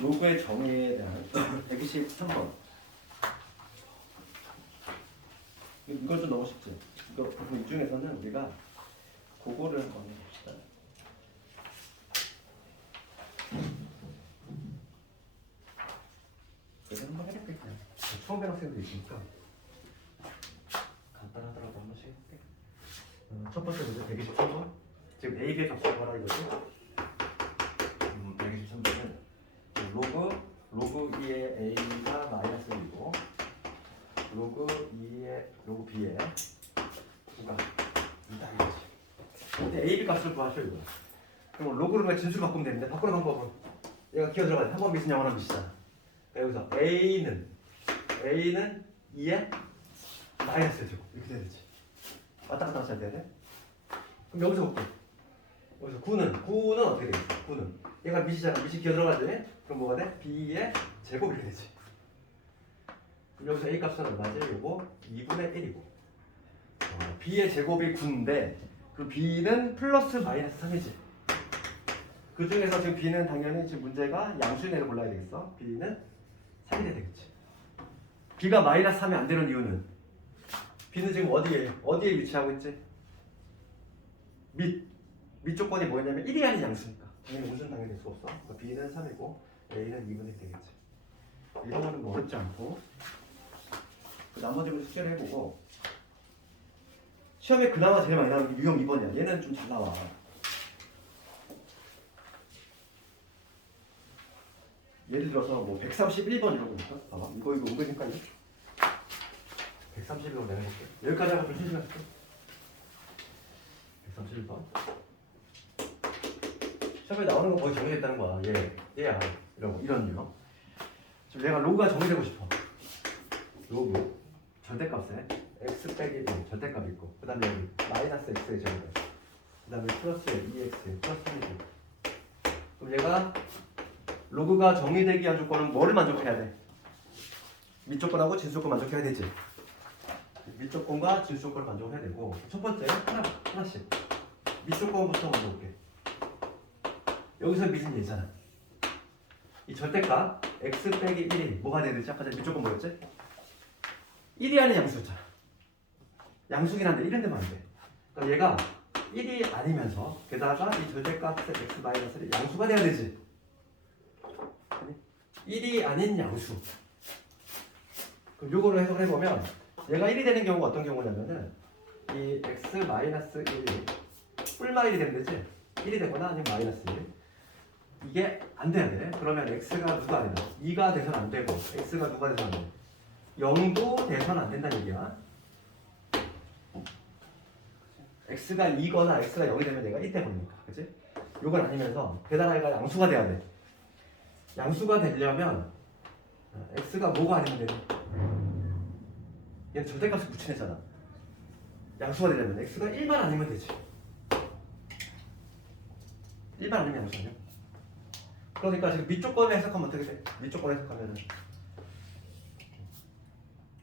로그의 정의에 대한 123번. 이건 좀 너무 쉽지. 이거 이 중에서는 우리가 그거를 한번 해봅시다. 그래서 한번 해볼게 그냥. 처음 배운 학생도 있으니까 간단하더라도 한 번씩 해볼게. 첫 번째 문제 123번. 지금 A, B의 값을 구하라 이거지. 123번은 로그 2의 A가 마이너스 1이고 로그 2의 로그 B의 9가 2다 이거지. 근데 A, B 값을 구하셔 이거. 그럼 로그를 그냥 진수로 바꾸면 되는데 바꾸는 방법은 얘가 기어 들어가야 돼. 한 번 미스는 영원한 미스잖아. 그러니까 여기서 A는 2의 마이너스 1이고 이렇게 돼야 되지. 왔다 갔다 하셔야 돼야 돼. 그럼 여기서 볼게. 여기서 9는 어떻게 되겠어? 9는 얘가 미시잖아. 미시 기어 들어가지. 그럼 뭐가 돼? B의 제곱 이렇게 되지. 그럼 여기서 A 값은 얼마지? 요거 2분의 1이고 B의 제곱이 9인데 그럼 B는 플러스 마이너스 3이지. 그 중에서 지금 B는 당연히 지금 문제가 양수인 애를 골라야 되겠어. B는 3이 돼야 되겠지. B가 마이너스 3이 안 되는 이유는 B는 지금 어디에 위치하고 있지? 밑 조건이 뭐였냐면 1이 아닌 양수니까 당연히 무슨 당연히 될 수 없어. 그러니까 B는 3이고 A는 2분의 1 되겠지. 이런 거는 뭐 어렵지 않고 그 나머지 걸 숙제를 해보고 시험에 그나마 제일 많이 나오는 게 유형 2번이야. 얘는 좀 잘 나와. 예를 들어서 뭐 131번 이런 거니까 봐봐. 이거 은근히 헷갈려. 131번 내가 해볼게. 여기까지 하고 좀 쉬시면 할게. 131번. 시험에 나오는 거 거의 정리됐다는 거야. 얘야. 이런 유형. 지금 내가 로그가 정리되고 싶어. 로그 절대값에 x 빼기 1 절대값 있고 그 다음에 여기 마이너스 x의 제곱 그 다음에 플러스 2x 플러스 1이고 그럼 얘가 로그가 정의되기 위한 조건은 뭐를 만족해야 돼? 밑조건하고 진수조건 만족해야 되지. 밑조건과 진수조건을 만족해야 되고 첫 번째 하나씩 밑조건부터 먼저 볼게. 여기서 밑은 얘잖아. 이 절대값 x 빼기 1이 뭐가 돼야 되지? 아까 전에 밑조건 뭐였지? 1이 아닌 양수였잖아. 양수긴 한데 1은 되면 안 돼. 그러니까 얘가 1이 아니면서 게다가 이 절대값의 x 마이너스를 양수가 돼야 되지. 1이 아닌 양수. 그럼 요거를 해석을 해보면 얘가 1이 되는 경우가 어떤 경우냐면은 이 x 마이너스 1이 뿔마 1이 되면 되지. 1이 되거나 아니면 마이너스 1. 이게 안 돼야 돼. 그러면 x가 누가 아니다. 2가 돼서는 안 되고 x가 누가 돼서는 안 돼. 0도 돼서는 안 된다는 얘기야. x가 2거나 x가 0이 되면 얘가 1대 버리니까. 그치? 요건 아니면서 게다가 얘가 양수가 돼야 돼. 양수가 되려면 x가 뭐가 아니면 되니? 얘는 절대값을 붙여내잖아. 양수가 되려면 x가 1만 아니면 되지. 1만 아니면 양수냐? 그러니까 지금 밑조건을 해석하면 어떻게 돼? 밑조건 해석하면은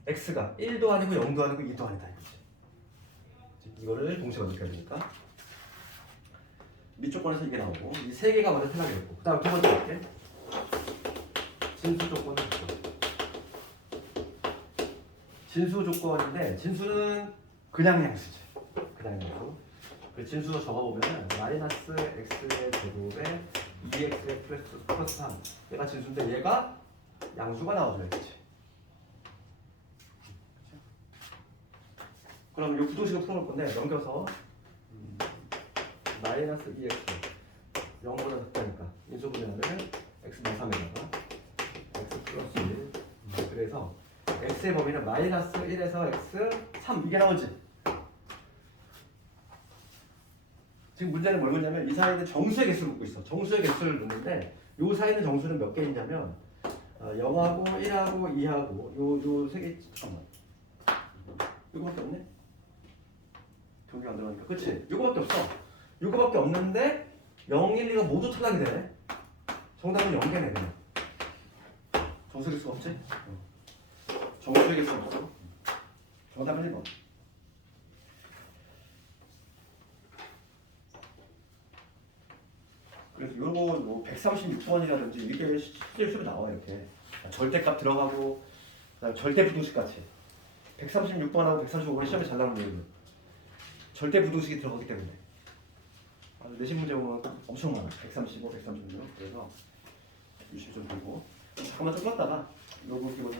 x가 1도 아니고 0도 아니고 2도 아니다 이거지. 이거를 동시에 만족해야 되니까 밑조건에서 이게 나오고 이 세 개가 먼저 생각했고 그 다음 두 번째 볼게. 진수 조건을 볼게. 진수 조건인데 진수는 그냥 양수지. 그냥 양수. 그 진수 적어보면 마이너스 x의 제곱에 2x의 플러스 3 얘가 진수인데 얘가 양수가 나와줘야겠지. 그럼 이 부동식을 풀어볼 건데 넘겨서 마이너스 2x 0보다 작다니까 인수분해하면 x-3에다가 x 플러스 1 그래서 x의 범위는 마이너스 1에서 x 3 이게 나오지? 지금 문제는 뭘 묻냐면 이 사이는 정수의 개수를 묻고 있어. 정수의 개수를 묻는데 요 사이는 정수는 몇 개있냐면 0하고 1하고 2하고 요 세 개. 잠깐만. 요거밖에 없네? 정리 안 들어가니까. 그치? 요거밖에 없어. 요거밖에 없는데 0, 1, 2가 모두 탈락이 되네. 정답은 0개네 그냥. 정수의 개수가 없지? 정수의 개수가 없어. 정답은 1번. 그래서 요거 뭐 136번이라든지 이게 실제 수로 나와 이렇게 절대값 들어가고 그다음에 절대 부등식까지 136번하고 135번 시험에 잘 나오는 얘기예요. 절대 부등식이 들어가기 때문에 내신 문제 보면 엄청 많아. 135, 136 그래서 유심 좀 보고 잠깐만 좀 껐다가 요거 기본